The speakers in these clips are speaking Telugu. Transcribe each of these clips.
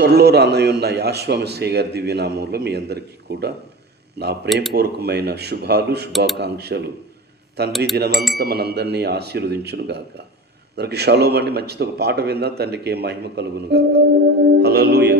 త్వరలో రానయున్న యాశ్వమసే గారి దివ్యనామంలో మీ అందరికీ కూడా నా ప్రేమపూర్వకమైన శుభాకాంక్షలు. తండ్రి దినమంతా మనందరినీ ఆశీర్వదించునుగాక. అందరికి షాలోమ్ అండి. మంచిది ఒక పాట విందాం. తండ్రికి మహిమ కలుగునుగాక. హల్లెలూయా.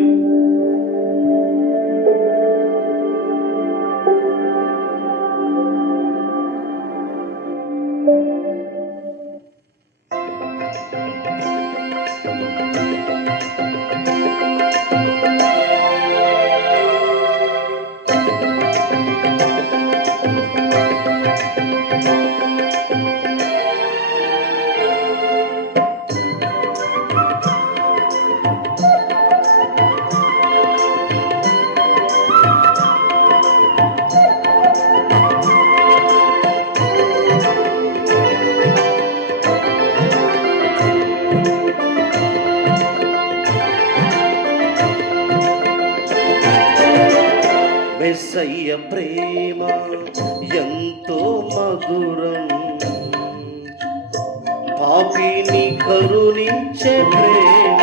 మెస్సయ్య ప్రేమ ఎంతో మధురం, పాపిని కరుణించే ప్రేమ.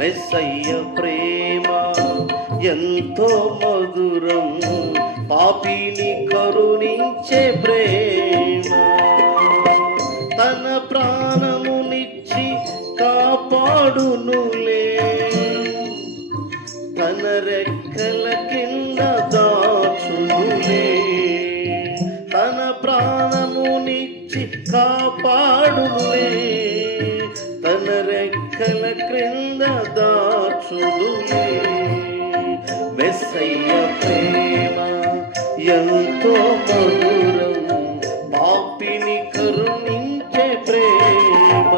మెస్సయ్య ప్రేమ ఎంతో మధురం, పాపిని కరుణించే ప్రేమ. తన ప్రాణమునిచ్చి కాపాడునులే, తన రెక్కల కింద దాచునులే. తన ప్రాణమునిచ్చి కాపాడునులే, తన రెక్కల క్రింద దాచునులే. మెస్సయ్య ప్రేమ ఎంతో మధురం, పాపిని కరుణించే ప్రేమ.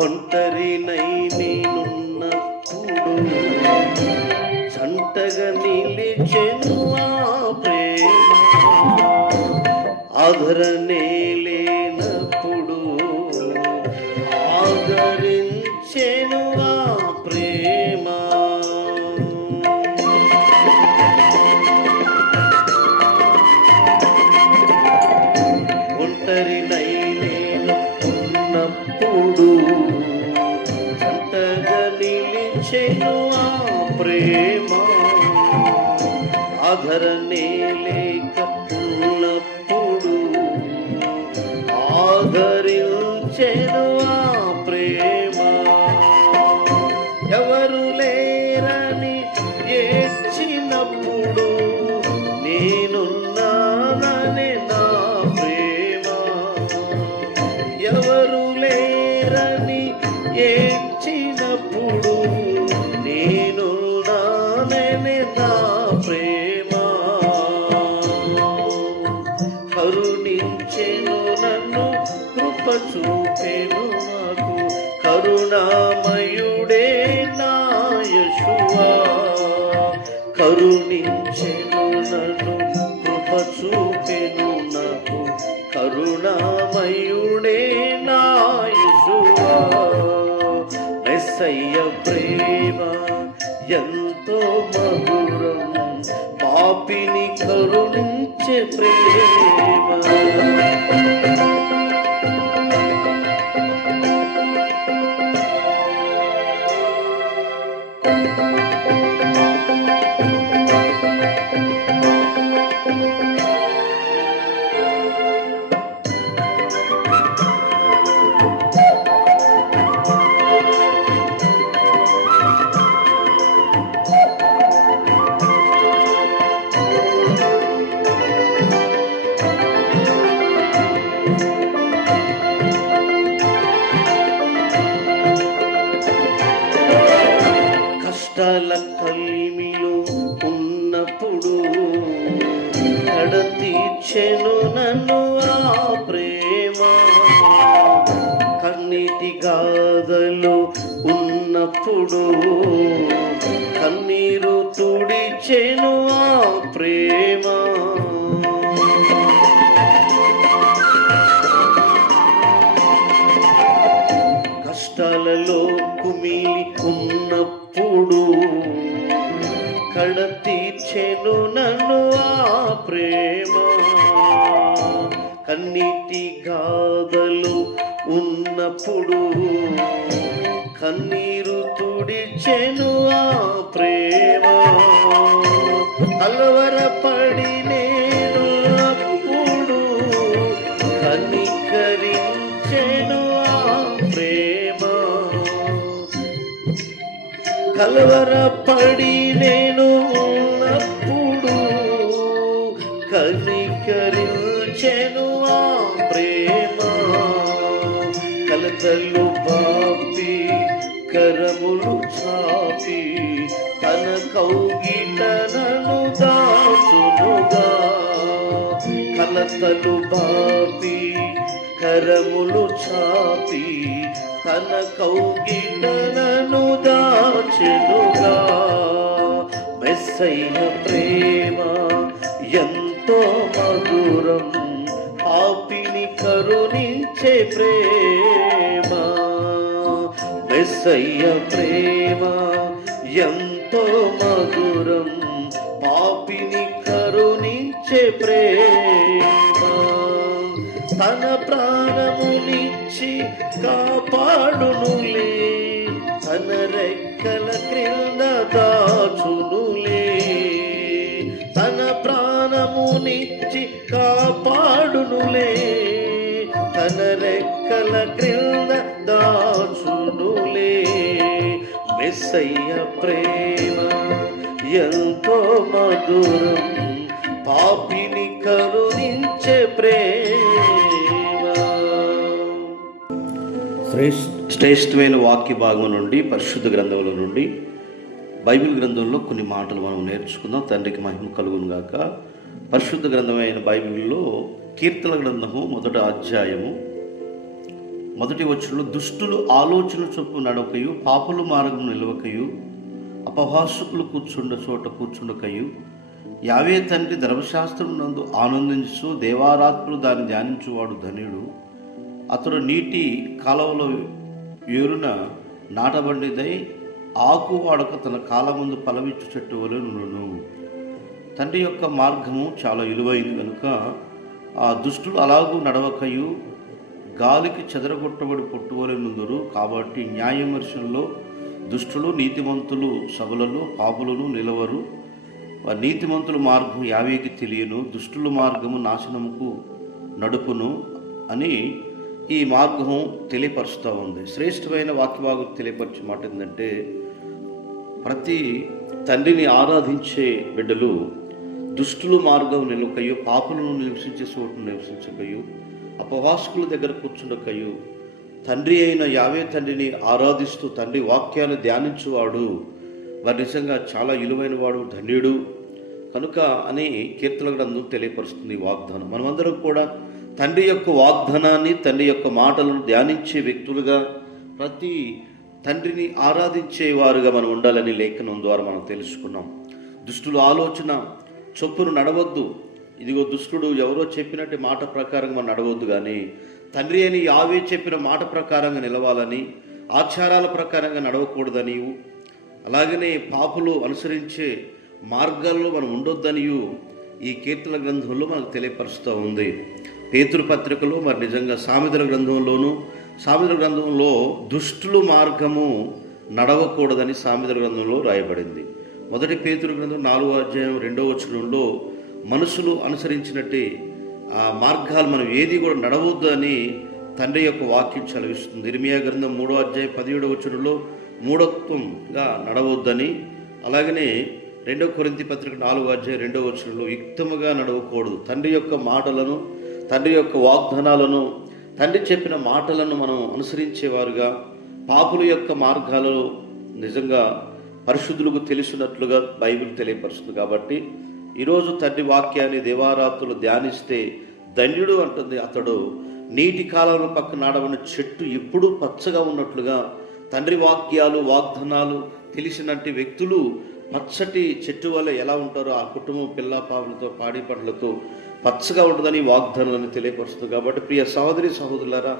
ఒంటరినై నేనున్నప్పుడు జంటగా నిలిచెను ఆ ప్రేమ. ఆదరణే లేనప్పుడు ఆదరించెను ఆ ప్రేమ. ఒంటరినై నేనున్నప్పుడు జంటగా నిలిచెను ఆ ప్రేమ. ఆదరణే లేక ఉన్నప్పుడు ఆదరించెను ఆ ప్రేమ. ఎవరు లేరని ఏడ్చినప్పుడు నేనున్నాననే నా ప్రేమ. ఎవరు లేరని ఏడ్చినప్పుడు నేనున్నాననే నా ప్రేమ. కరుణించెను నన్ను, కృప చూపెను నాకు, కరుణామయుడే నా యేషువా. కరుణించెను నన్ను, కృప చూపెను నాకు, కరుణామయుడే నా యేషువా. మెస్సయ్య ప్రేమ ఎంతో మధురం, పాపిని కరుణించే ప్రేమ. కష్టాల కలిమిలో ఉన్నప్పుడు కడతీర్చెను నన్ను ఆ ప్రేమ. కన్నీటి కన్నీటి గాథలు ఉన్నప్పుడు కన్నీరు తుడిచెను ఆ ప్రేమ. కష్టాలలో కుమిలి ఉన్నప్పుడు కడ తీర్చెను నన్ను ఆ ప్రేమ. కన్నీటి గాథలు ఉన్నప్పుడు కన్నీరు తుడిచెను ఆ ప్రేమ. కలవరపడి నేను అప్పుడు కనికరించెను ఆ ప్రేమ. కలవరపడి నేను ఉన్నప్పుడు కనికరించెను ఆ ప్రేమ. కలతలు బాపి కరములు చాపి తన కౌగిట నన్ను దాచునుగా. కలతలు బాపి కరములు చాపి తన కౌగిట నన్ను దాచెనుగా. మెస్సయ్య ప్రేమ ఎంతో మధురం, పాపిని కరుణించే ప్రేమ. మెస్సయ్య ప్రేమ ఎంతో మధురం, పాపిని కరుణించే ప్రేమ. తన ప్రాణమునిచ్చి కాపాడునులే, తన రెక్కల క్రింద దాచునులే. తన ప్రాణమునిచ్చి కాపాడునులే, తన రెక్కల క్రింద దాచునులే. మెస్సయ్య ప్రేమ ఎంతో మధురం, పాపిని కరుణించే ప్రేమ. శ్రేష్టమైన వాక్య భాగం నుండి, పరిశుద్ధ గ్రంథంలో నుండి, బైబిల్ గ్రంథంలో కొన్ని మాటలు మనం నేర్చుకుందాం. తండ్రికి మహిమ కలుగును గాక. పరిశుద్ధ గ్రంథమైన బైబిల్లో కీర్తన గ్రంథము 1వ అధ్యాయము 1వ వచనంలో, దుష్టులు ఆలోచన చొప్పు నడవకయు, పాపులు మార్గం నిలవకయు, అపహాసకులు కూర్చుండ చోట కూర్చుండకయు, యావే తండ్రి ధర్మశాస్త్రం నందు ఆనందించు దేవారాత్రులు దాన్ని ధ్యానించువాడు ధన్యుడు. అతడు నీటి కాలువలో ఏరున నాటబడిదై ఆకు వాడక తన కాలముందు ఫలమిచ్చు చెట్టు వలె నుండును. తండ్రి యొక్క మార్గము చాలా విలువైంది కనుక ఆ దుష్టులు అలాగూ నడవకయు, గాలికి చెదరగొట్టబడి పొట్టువలె నుందురు. కాబట్టి న్యాయవిమర్శనలో దుష్టులు నీతిమంతులు సభలలో పాపులను నిలవరు. నీతిమంతుల మార్గం యావేకి తెలియను, దుష్టుల మార్గము నాశనముకు నడుపును అని ఈ మార్గం తెలియపరుస్తూ ఉంది. శ్రేష్టమైన వాక్యభాగం తెలియపరిచే మాట ఏంటంటే, ప్రతి తండ్రిని ఆరాధించే బిడ్డలు దుష్టుల మార్గం నిలవకయు, పాపులను నివసించే చోటును నివసించకయు, అపవాసకుల దగ్గర కూర్చుండకయు, తండ్రి అయిన యావే తండ్రిని ఆరాధిస్తూ తండ్రి వాక్యాన్ని ధ్యానించువాడు వారు నిజంగా చాలా విలువైన వాడు, ధన్యుడు కనుక అని కీర్తన గ్రంథం తెలియపరుస్తుంది వాగ్దానం. మనమందరం కూడా తండ్రి యొక్క వాగ్దానాన్ని, తండ్రి యొక్క మాటలను ధ్యానించే వ్యక్తులుగా, ప్రతి తండ్రిని ఆరాధించేవారుగా మనం ఉండాలని లేఖనం ద్వారా మనం తెలుసుకున్నాం. దుష్టుల ఆలోచన చొప్పును నడవద్దు. ఇదిగో దుష్టుడు ఎవరో చెప్పినట్టు మాట ప్రకారంగా మనం నడవద్దు, కానీ తండ్రి అని యావే చెప్పిన మాట ప్రకారంగా నిలవాలని, ఆచారాల ప్రకారంగా నడవకూడదని, అలాగనే పాపులు అనుసరించే మార్గాల్లో మనం ఉండొద్దనియు ఈ కీర్తన గ్రంథంలో మనకు తెలియపరుస్తూ ఉంది. పేతురు పత్రికలో మరి నిజంగా సామెతల గ్రంథంలో దుష్టుల మార్గము నడవకూడదని సామెతల గ్రంథంలో రాయబడింది. 1 పేతురు గ్రంథం 4వ అధ్యాయం 2వ వచనంలో మనుషులు అనుసరించినట్టే ఆ మార్గాలు మనం ఏది కూడా నడవద్దు అని తండ్రి యొక్క వాక్యం చదివిస్తుంది. ఇర్మియా గ్రంథం 3వ అధ్యాయం 17వ వచనంలో మూఢత్వంగా నడవద్దని, అలాగనే 2 కొరింథీ పత్రిక 4వ అధ్యాయం 2వ వచనంలో యుక్తముగా నడవకూడదు. తండ్రి యొక్క మాటలను, తండ్రి యొక్క వాగ్దానాలను, తండ్రి చెప్పిన మాటలను మనం అనుసరించేవారుగా, పాపుల యొక్క మార్గాలలో నిజంగా పరిశుద్ధులకు తెలిసినట్లుగా బైబిల్ తెలియపరుస్తుంది. కాబట్టి ఈరోజు తండ్రి వాక్యాన్ని దేవారాత్రులు ధ్యానిస్తే ధన్యుడు అంటుంది. అతడు నీటి కాలంలో పక్కన నాడబడిన చెట్టు ఎప్పుడూ పచ్చగా ఉన్నట్లుగా తండ్రి వాక్యాలు వాగ్దానాలు తెలిసినట్టి వ్యక్తులు పచ్చటి చెట్టు వల్ల ఎలా ఉంటారో ఆ కుటుంబం పిల్ల పాపలతో పాడి పంటలతో పచ్చగా ఉంటుందని వాగ్దానాలను తెలియపరుస్తుంది. కాబట్టి ప్రియ సహోదరి సహోదరులారా,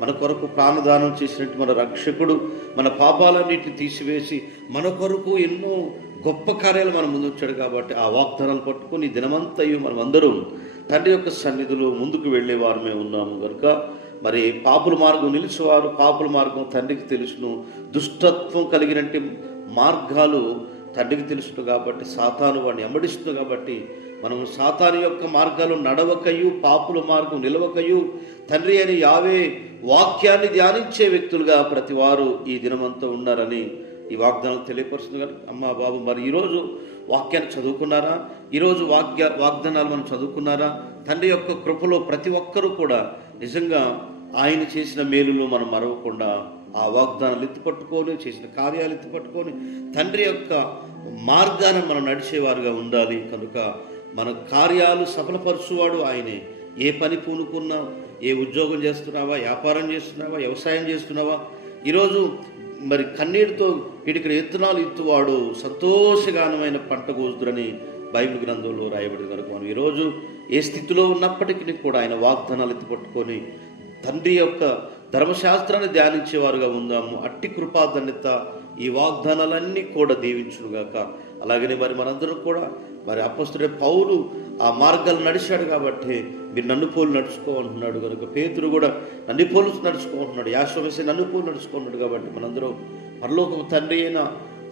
మన కొరకు ప్రాణదానం చేసినట్టు మన రక్షకుడు మన పాపాలన్నింటిని తీసివేసి మన కొరకు ఎన్నో గొప్ప కార్యాలు మన ముందు వచ్చాడు. కాబట్టి ఆ వాగ్దానాలు పట్టుకొని దినమంతయు మనం అందరం తండ్రి యొక్క సన్నిధిలో ముందుకు వెళ్ళేవారమే ఉన్నాము కనుక మరి పాపుల మార్గం నిలిచేవారు, పాపుల మార్గం తండ్రికి తెలుసును, దుష్టత్వం కలిగినట్టు మార్గాలు తండ్రికి తెలుసును. కాబట్టి సాతాను వాడిని వెంబడిస్తుంది. కాబట్టి మనం సాతాను యొక్క మార్గాలు నడవకయు, పాపుల మార్గం నిలవకయు, తండ్రి అని యావే వాక్యాన్ని ధ్యానించే వ్యక్తులుగా ప్రతి వారు ఈ దినమంతా ఉన్నారని ఈ వాగ్దానం తెలియపరుస్తుంది. కానీ అమ్మ బాబు, మరి ఈరోజు వాక్యాన్ని చదువుకున్నారా? ఈరోజు వాగ్దానాలు మనం చదువుకున్నారా? తండ్రి యొక్క కృపలో ప్రతి ఒక్కరూ కూడా నిజంగా ఆయన చేసిన మేలులు మనం మరవకుండా ఆ వాగ్దానాలు ఎత్తిపట్టుకొని, చేసిన కార్యాలు ఎత్తిపట్టుకొని తండ్రి యొక్క మార్గాన్ని మనం నడిచేవారుగా ఉండాలి. కనుక మన కార్యాలు సఫలపరచువాడు ఆయనే. ఏ పని పూనుకున్నా, ఏ ఉద్యోగం చేస్తున్నావా, వ్యాపారం చేస్తున్నావా, వ్యవసాయం చేస్తున్నావా, ఈరోజు మరి కన్నీటితో వీడికి ఎత్తునాలు ఎత్తువాడు సంతోషగానమైన పంట కోసుదురని బైబిల్ గ్రంథంలో రాయబడింది. కనుక మనం ఈరోజు ఏ స్థితిలో ఉన్నప్పటికీ కూడా ఆయన వాగ్దానాలు ఎత్తిపట్టుకొని తండ్రి యొక్క ధర్మశాస్త్రాన్ని ధ్యానించేవారుగా ఉందాము. అట్టి కృపాధన్యత ఈ వాగ్దానాలన్నీ కూడా దీవించునుగాక. అలాగనే మరి మనందరం కూడా మరి అపొస్తలుడైన పౌలు ఆ మార్గాలు నడిచాడు కాబట్టి మీరు నన్ను పోలు నడుచుకోమంటున్నాడు. కనుక పేతురు కూడా నన్ను పోలు నడుచుకోమంటున్నాడు, యాషోవేసి నన్ను పోలు నడుచుకున్నాడు. కాబట్టి మనందరం పరలోకపు తండ్రి అయిన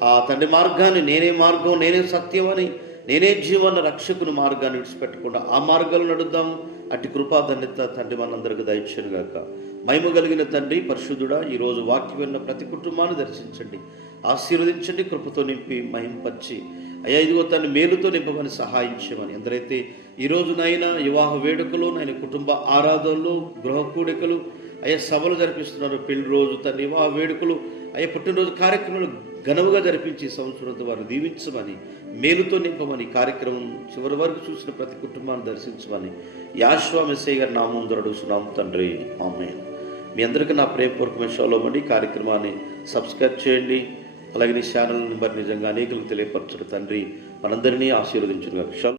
ఆ తండ్రి మార్గాన్ని, నేనే మార్గం, నేనే సత్యం అని, నేనే జీవన రక్షకుని మార్గాన్ని విడిచిపెట్టకుండా ఆ మార్గాలు నడుద్దాము. అట్టి కృపాధన్యత తండ్రి మనందరికి దయచేయునుగాక. మహిమ కలిగిన తండ్రి పరిశుద్ధుడా, ఈరోజు వాక్యం విన్న ప్రతి కుటుంబాన్ని దర్శించండి, ఆశీర్వదించండి, కృపతో నింపి మహింపరిచి అయ్యా ఇదిగో తన మేలుతో నింపమని సహాయం చేయమని. ఎందరైతే ఈరోజు నైనా వివాహ వేడుకలు, నైనా కుటుంబ ఆరాధనలు, గృహ కూడికలు, అయ్యా సభలు జరిపిస్తున్నారు, పెళ్లి రోజు, తన వివాహ వేడుకలు, అయ్యా పుట్టినరోజు కార్యక్రమాలు ఘనముగా జరిపించి సంవత్సరంతో వారు దీవించమని, మేలుతో నింపమని, కార్యక్రమం చివరి వరకు చూసిన ప్రతి కుటుంబాన్ని దర్శించమని యాషువా మెస్సయ్య గారి నామం ద్వారా అడుగుతున్నాము తండ్రి, ఆమేన్. మీ అందరికీ నా ప్రేమపూర్వకమైన షాలోమండి. కార్యక్రమాన్ని సబ్స్క్రైబ్ చేయండి. అలాగే నీ ఛానల్ నెంబర్ నిజంగా అనేకులకు తెలియపరచడు తండ్రి మనందరినీ ఆశీర్వదించును.